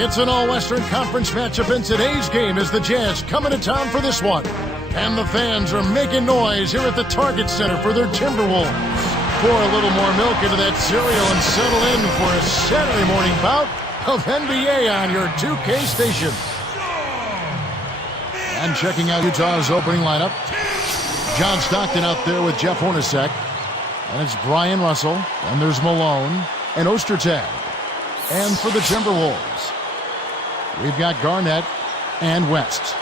It's an all-Western Conference matchup in today's game as the Jazz coming to town for this one. And the fans are making noise here at the Target Center for their Timberwolves. Pour a little more milk into that cereal and settle in for a Saturday morning bout of NBA on your 2K station. And checking out Utah's opening lineup, John Stockton out there with Jeff Hornacek. And it's Brian Russell, and there's Malone and Ostertag. And for the Timberwolves, we've got Garnett and West.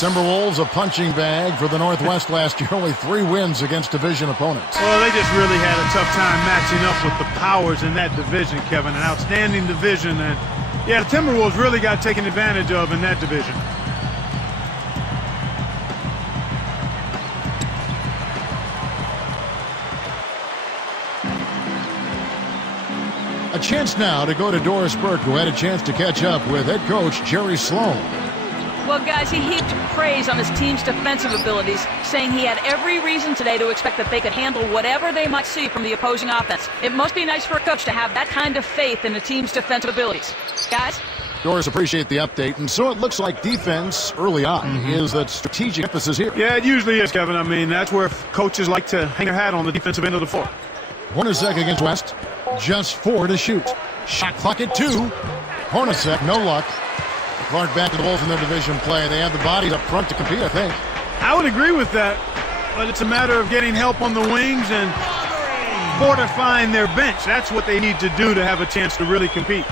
Timberwolves a punching bag for the Northwest last year. Only 3 wins against division opponents. Well, they just really had a tough time matching up with the powers in that division, Kevin. An outstanding division. And, yeah, the Timberwolves really got taken advantage of in that division. A chance now to go to Doris Burke, who had a chance to catch up with head coach Jerry Sloan. Well, guys, he heaped praise on his team's defensive abilities, saying he had every reason today to expect that they could handle whatever they might see from the opposing offense. It must be nice for a coach to have that kind of faith in the team's defensive abilities. Guys? Doris, appreciate the update. And so it looks like defense early on is the strategic emphasis here. Yeah, it usually is, Kevin. I mean, that's where coaches like to hang their hat on the defensive end of the floor. Hornacek against West. Just 4 to shoot. Shot clock at 2. Hornacek, no luck. Clark back to the Wolves in their division play. They have the bodies up front to compete, I think. I would agree with that, but it's a matter of getting help on the wings and fortifying their bench. That's what they need to do to have a chance to really compete.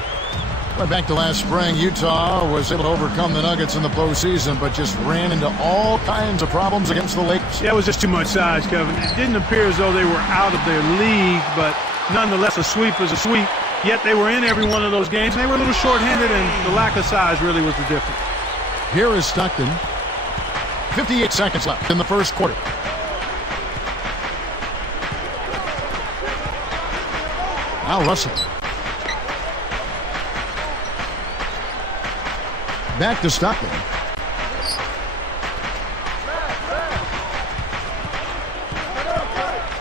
Right back to last spring, Utah was able to overcome the Nuggets in the postseason, but just ran into all kinds of problems against the Lakers. Yeah, it was just too much size, Kevin. It didn't appear as though they were out of their league, but nonetheless, a sweep is a sweep. Yet they were in every one of those games, and they were a little short-handed, and the lack of size really was the difference. Here is Stockton. 58 seconds left in the first quarter. Now Russell. Back to Stockton.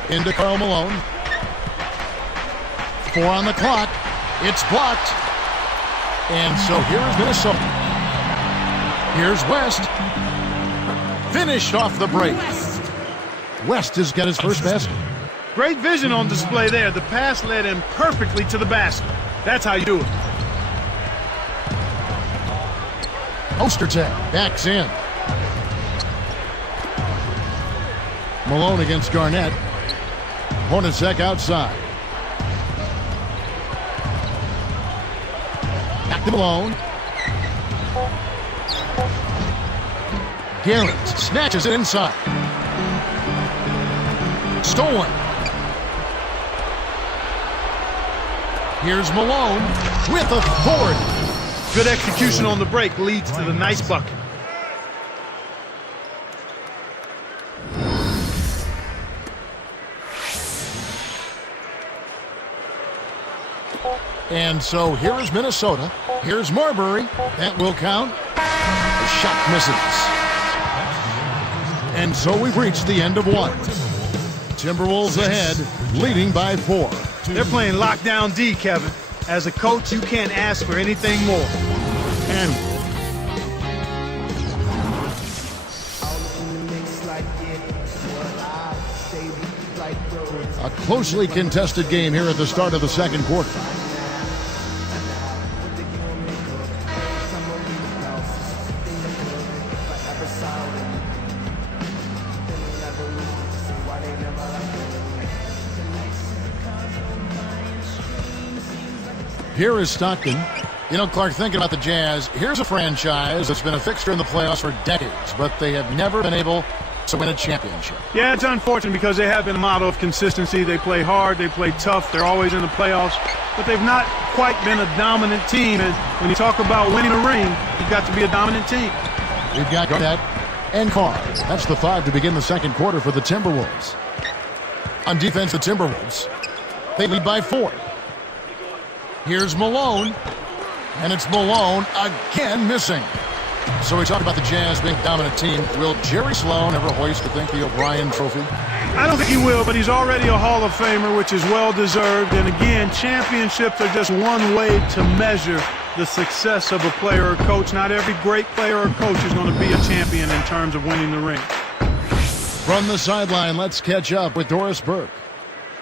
Into Karl Malone. 4 on the clock. It's blocked. And so here's Minnesota. Here's West. Finished off the break. West has got his first basket. Great vision on display there. The pass led him perfectly to the basket. That's how you do it. Ostertag backs in. Malone against Garnett. Hornacek outside. Back to Malone. Garrett snatches it inside. Stolen. Here's Malone with authority. Good execution on the break leads to the nice bucket. And so here is Minnesota. Here's Marbury. That will count. The shot misses. And so we've reached the end of 1. Timberwolves ahead, leading by 4. They're playing lockdown D, Kevin. As a coach, you can't ask for anything more. And a closely contested game here at the start of the second quarter. Here is Stockton. You know, Clark, thinking about the Jazz, here's a franchise that's been a fixture in the playoffs for decades, but they have never been able to win a championship. Yeah, it's unfortunate because they have been a model of consistency. They play hard, they play tough, they're always in the playoffs, but they've not quite been a dominant team. And when you talk about winning a ring, you've got to be a dominant team. We've got Garnett and Carr. That's the 5 to begin the second quarter for the Timberwolves. On defense, the Timberwolves, they lead by 4. Here's Malone, and it's Malone again missing. So we talked about the Jazz being a dominant team. Will Jerry Sloan ever hoist, I think, the O'Brien Trophy? I don't think he will, but he's already a Hall of Famer, which is well-deserved. And again, championships are just one way to measure the success of a player or coach. Not every great player or coach is going to be a champion in terms of winning the ring. From the sideline, let's catch up with Doris Burke.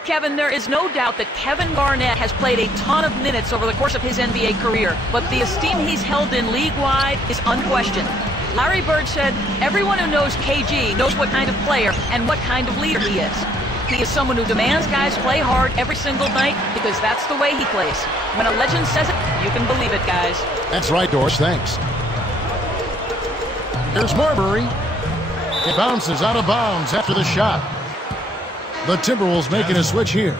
Kevin, there is no doubt that Kevin Garnett has played a ton of minutes over the course of his NBA career, but the esteem he's held in league-wide is unquestioned. Larry Bird said, everyone who knows KG knows what kind of player and what kind of leader he is. He is someone who demands guys play hard every single night because that's the way he plays. When a legend says it, you can believe it, guys. That's right, Doris. Thanks. Here's Marbury. It bounces out of bounds after the shot. The Timberwolves making a switch here.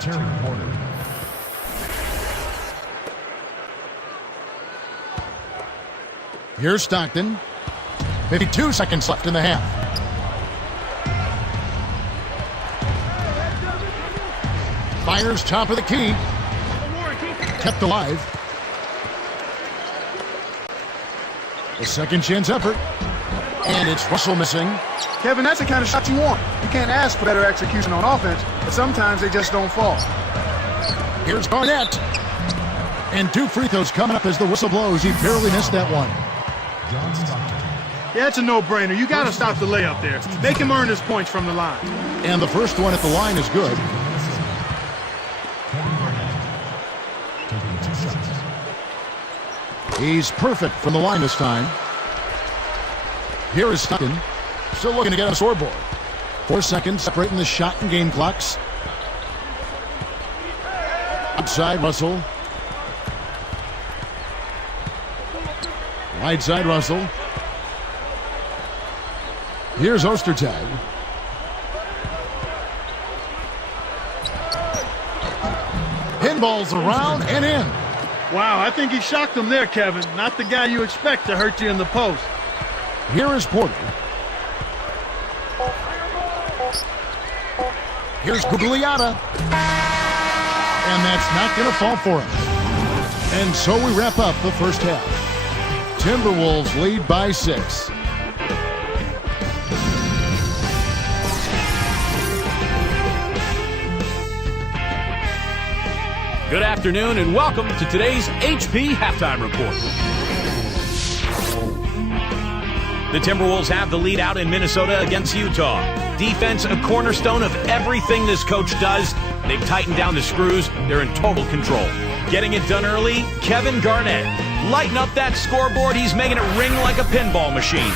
Terry Porter. Here's Stockton. 52 seconds left in the half. Fires top of the key. Kept alive. A second chance effort. And it's Russell missing. Kevin, that's the kind of shot you want. You can't ask for better execution on offense, but sometimes they just don't fall. Here's Garnett. And 2 free throws coming up as the whistle blows. He barely missed that one. Yeah, it's a no-brainer. You got to stop the layup there. Make him earn his points from the line. And the first one at the line is good. He's perfect from the line this time. Here is Stockton, still looking to get on the scoreboard. 4 seconds separating the shot and game clocks. Outside Russell. Right side Russell. Here's Ostertag. Pinballs around and in. Wow, I think he shocked him there, Kevin. Not the guy you expect to hurt you in the post. Here is Porter. Here's Gugliotta. And that's not going to fall for him. And so we wrap up the first half. Timberwolves lead by 6. Good afternoon and welcome to today's HP Halftime Report. The Timberwolves have the lead out in Minnesota against Utah. Defense a cornerstone of everything this coach does. They've tightened down the screws. They're in total control. Getting it done early, Kevin Garnett. Lighten up that scoreboard. He's making it ring like a pinball machine.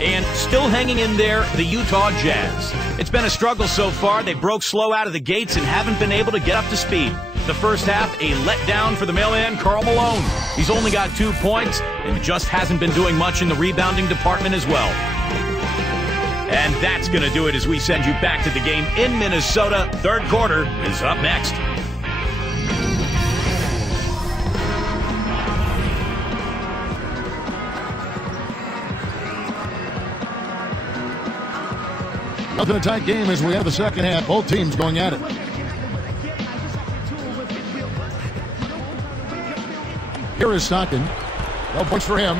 And still hanging in there, the Utah Jazz. It's been a struggle so far. They broke slow out of the gates and haven't been able to get up to speed. The first half, a letdown for the mailman, Karl Malone. He's only got 2 points and just hasn't been doing much in the rebounding department as well. And that's going to do it as we send you back to the game in Minnesota. Third quarter is up next. Nothing a tight game as we have the second half. Both teams going at it. Here is Stockton. No points for him.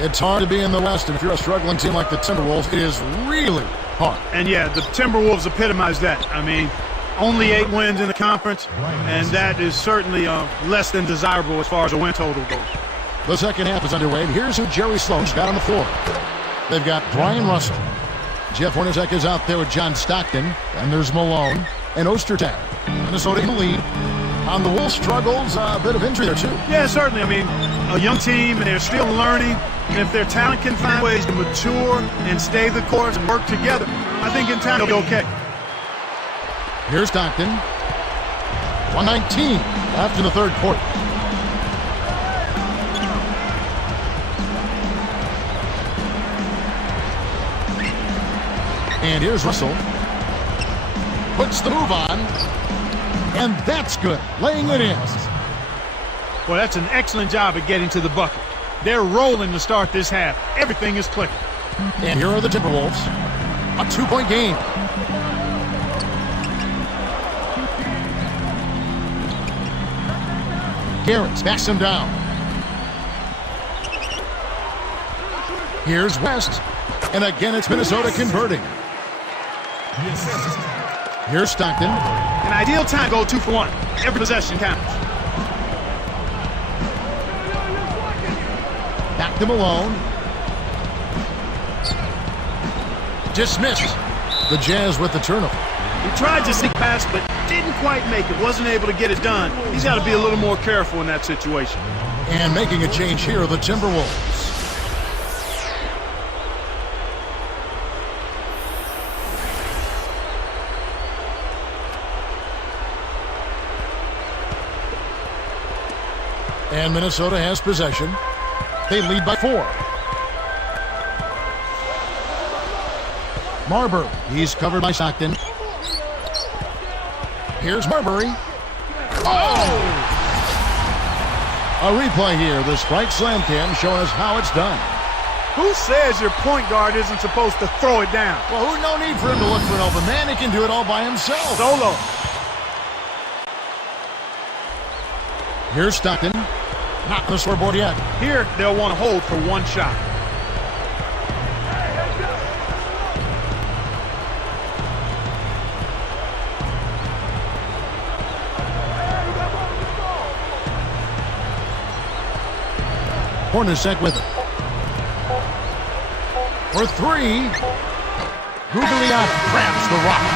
It's hard to be in the West, and if you're a struggling team like the Timberwolves, it is really hard. And yeah, the Timberwolves epitomize that. I mean, only 8 wins in the conference, and that is certainly less than desirable as far as a win total goes. The second half is underway, and here's who Jerry Sloan's got on the floor. They've got Brian Russell. Jeff Hornacek is out there with John Stockton, and there's Malone and Ostertag. Minnesota in the lead. On the Wolves' struggles, a bit of injury there, too. Yeah, certainly. I mean, a young team, and they're still learning. And if their talent can find ways to mature and stay the course and work together, I think in time they'll be okay. Here's Stockton. 119 after the third quarter. And here's Russell. Puts the move on. And that's good. Laying it in. Well, that's an excellent job at getting to the bucket. They're rolling to start this half. Everything is clicking. And here are the Timberwolves. A 2-point game. Garrett backs him down. Here's West. And again, it's Minnesota converting. Here's Stockton. An ideal time to go 2 for 1. Every possession counts. Back to Malone. Dismissed. The Jazz with the turnover. He tried to sneak past, but didn't quite make it. Wasn't able to get it done. He's got to be a little more careful in that situation. And making a change here are the Timberwolves. And Minnesota has possession. They lead by 4. Marbury. He's covered by Stockton. Here's Marbury. Oh! A replay here. The Sprite Slam Cam showing us how it's done. Who says your point guard isn't supposed to throw it down? Well, no need for him to look for an open man. He can do it all by himself. Solo. Here's Stockton. Not on the scoreboard yet. Here, they'll want to hold for one shot. Hornacek with it. For 3. Gugliotta grabs the rock.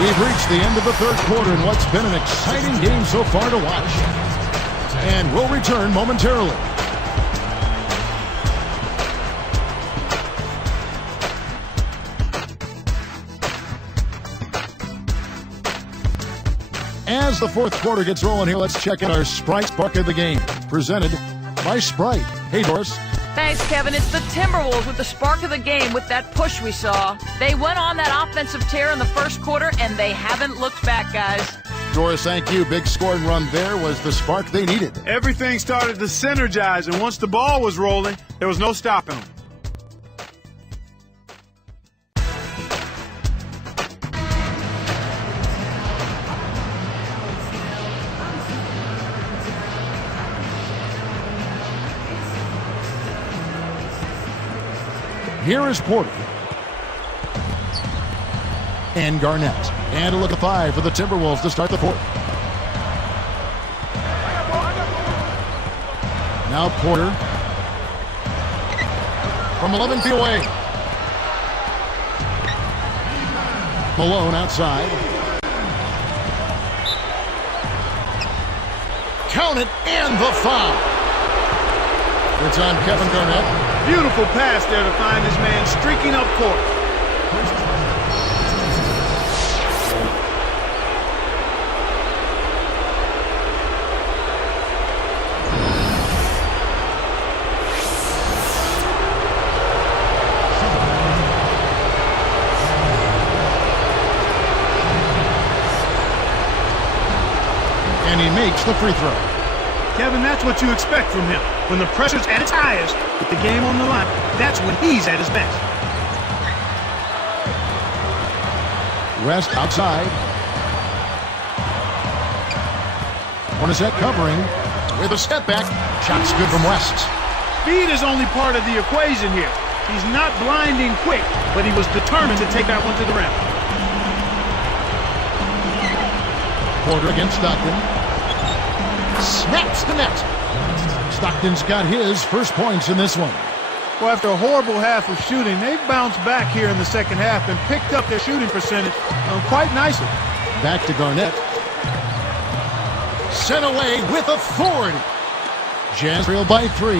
We've reached the end of the third quarter in what's been an exciting game so far to watch. And we'll return momentarily. As the fourth quarter gets rolling here, let's check out our Sprite Spark of the Game, presented by Sprite. Hey, Doris. Thanks, Kevin. It's the Timberwolves with the spark of the game with that push we saw. They went on that offensive tear in the first quarter, and they haven't looked back, guys. Doris, thank you. Big scoring run there was the spark they needed. Everything started to synergize, and once the ball was rolling, there was no stopping them. Here is Porter. And Garnett. And a look at 5 for the Timberwolves to start the fourth. Now Porter. From 11 feet away. Malone outside. Count it, and the foul. It's on Kevin Garnett. Beautiful pass there to find his man streaking up court. And he makes the free throw. Kevin, that's what you expect from him. When the pressure's at its highest, with the game on the line, that's when he's at his best. West outside. Hornacek covering with a step back. Shot's good from West. Speed is only part of the equation here. He's not blinding quick, but he was determined to take that one to the rim. Porter against Stockton. Snaps the net. Stockton's got his first points in this one. Well, after a horrible half of shooting, they've bounced back here in the second half and picked up their shooting percentage quite nicely. Back to Garnett. Sent away with authority. Jazz trail by 3.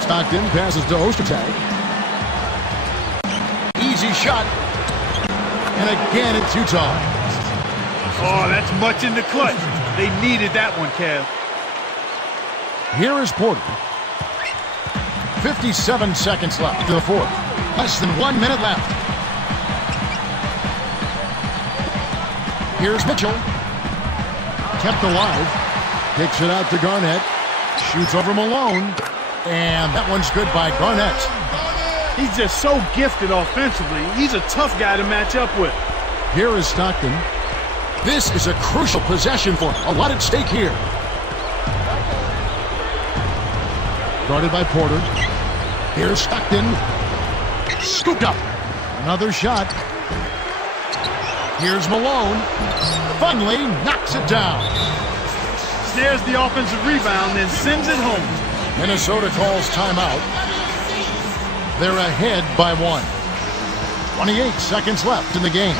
Stockton passes to Ostertag. Easy shot. And again it's Utah. Oh, that's much in the clutch. They needed that one, Kev. Here is Porter. 57 seconds left to the fourth. Less than 1 minute left. Here's Mitchell. Kept alive. Kicks it out to Garnett. Shoots over Malone. And that one's good by Garnett. He's just so gifted offensively. He's a tough guy to match up with. Here is Stockton. This is a crucial possession for him. A lot at stake here. Guarded by Porter. Here's Stockton. Scooped up. Another shot. Here's Malone. Finally knocks it down. Snares the offensive rebound, then sends it home. Minnesota calls timeout. They're ahead by 1. 28 seconds left in the game.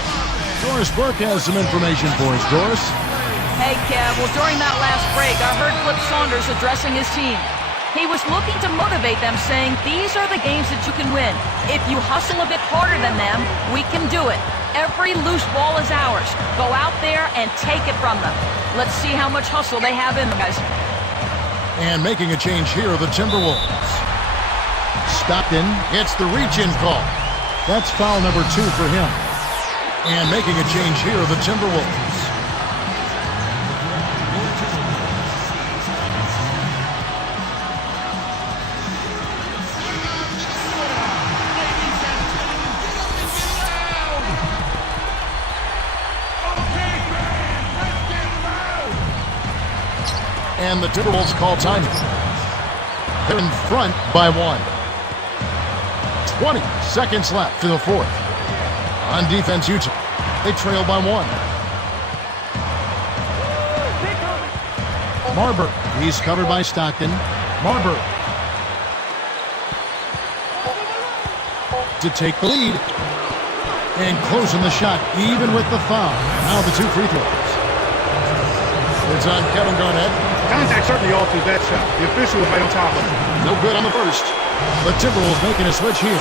Doris Burke has some information for us. Doris? Hey, Kev. Well, during that last break, I heard Flip Saunders addressing his team. He was looking to motivate them, saying, these are the games that you can win. If you hustle a bit harder than them, we can do it. Every loose ball is ours. Go out there and take it from them. Let's see how much hustle they have in them, guys. And making a change here are the Timberwolves. Stockton gets the reach-in call. That's foul number 2 for him. And making a change here are the Timberwolves. And the Timberwolves call time. They're in front by 1. 20 seconds left in the 4th. On defense, Utah. They trail by 1. Marbury. He's covered by Stockton. Marbury. To take the lead. And closing the shot, even with the foul. Now the 2 free throws. It's on Kevin Garnett. Contact certainly altered that shot. The official was right on top of it. No good on the first. The Timberwolves making a switch here.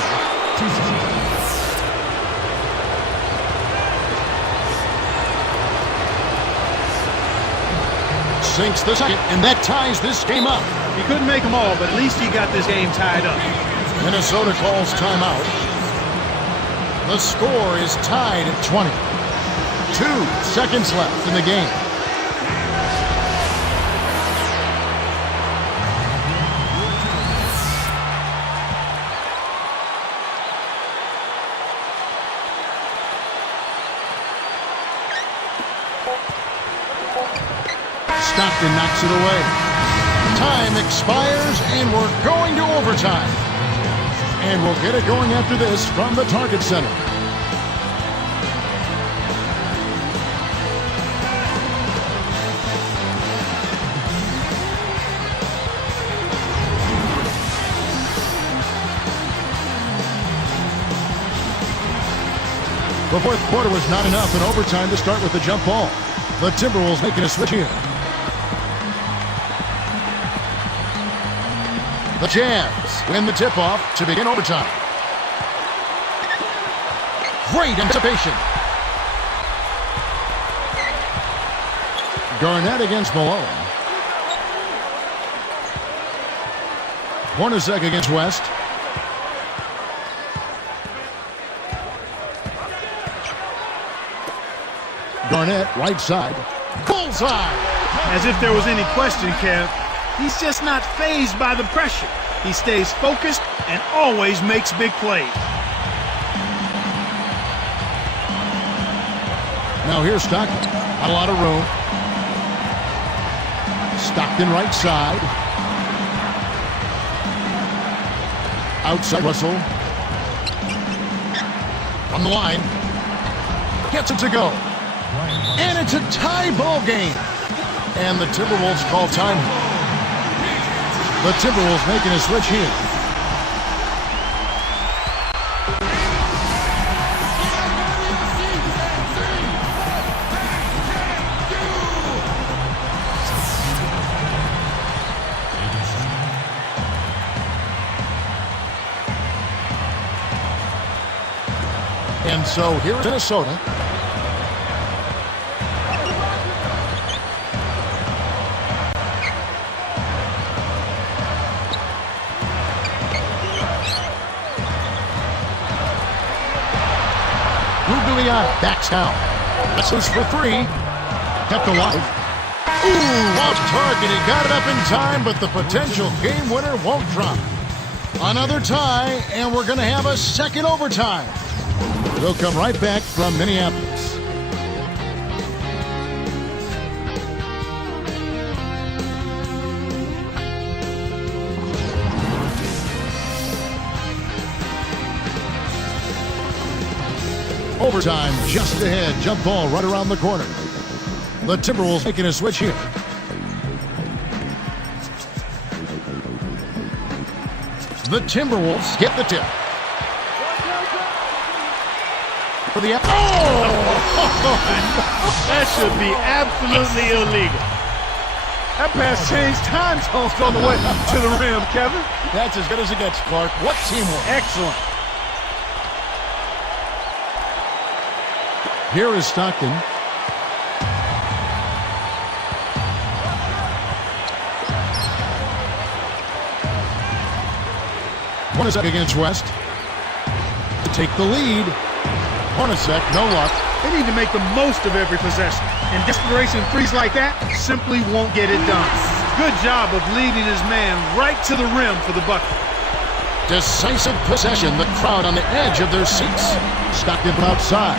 Sinks the second, and that ties this game up. He couldn't make them all, but at least he got this game tied up. Minnesota calls timeout. The score is tied at 20. 2 seconds left in the game. Stockton knocks it away. Time expires, and we're going to overtime. And we'll get it going after this from the Target Center. The 4th quarter was not enough in overtime to start with the jump ball. The Timberwolves making a switch here. The Jazz win the tip-off to begin overtime. Great anticipation. Garnett against Malone. Hornacek against West. Garnett, right side. Bullseye! As if there was any question, Kev. He's just not fazed by the pressure. He stays focused and always makes big plays. Now here's Stockton. Not a lot of room. Stockton right side. Outside Russell. On the line. Gets it to go. And it's a tie ball game. And the Timberwolves call time. The Timberwolves making a switch here. And so here's Minnesota. Backs down. Misses for 3. Kept alive. Ooh, off target. He got it up in time, but the potential game winner won't drop. Another tie, and we're going to have a second overtime. We'll come right back from Minneapolis. Overtime just ahead. Jump ball right around the corner. The Timberwolves making a switch here. The Timberwolves get the tip. For the That should be absolutely illegal. That pass changed time zones on the way to the rim, Kevin. That's as good as it gets, Clark. What teamwork. Excellent. Here is Stockton. Hornacek against West. To take the lead. Hornacek, no luck. They need to make the most of every possession. And desperation threes like that simply won't get it done. Good job of leading his man right to the rim for the bucket. Decisive possession. The crowd on the edge of their seats. Stockton from outside.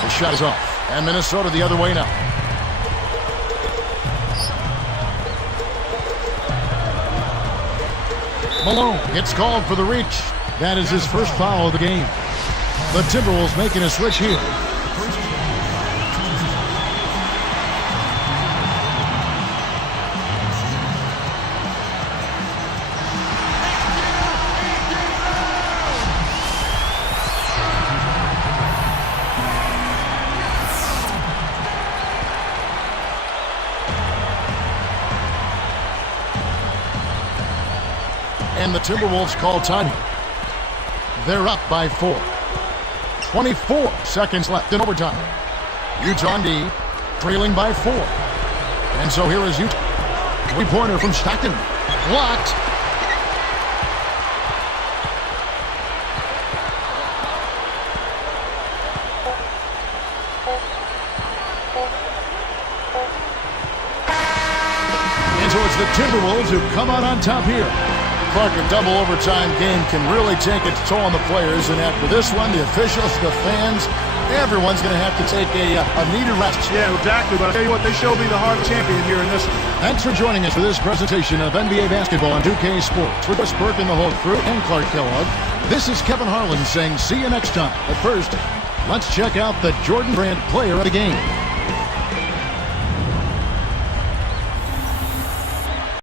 The shot is off. And Minnesota the other way now. Malone gets called for the reach. That is his first foul of the game. The Timberwolves making a switch here. And the Timberwolves call time. They're up by 4. 24 seconds left in overtime. Utah on D, trailing by 4. And so here is Utah. Three-pointer from Stockton. Blocked. And so it's the Timberwolves who come out on top here. Clark, a double overtime game can really take its toll on the players, and after this one, the officials, the fans, everyone's going to have to take a needed rest. Yeah, exactly. But I'll tell you what, they showed me the hard champion here in this one. Thanks for joining us for this presentation of NBA basketball on 2K Sports with Chris Burke and the whole crew and Clark Kellogg. This is Kevin Harlan saying see you next time. But first, let's check out the Jordan Brand player of the game.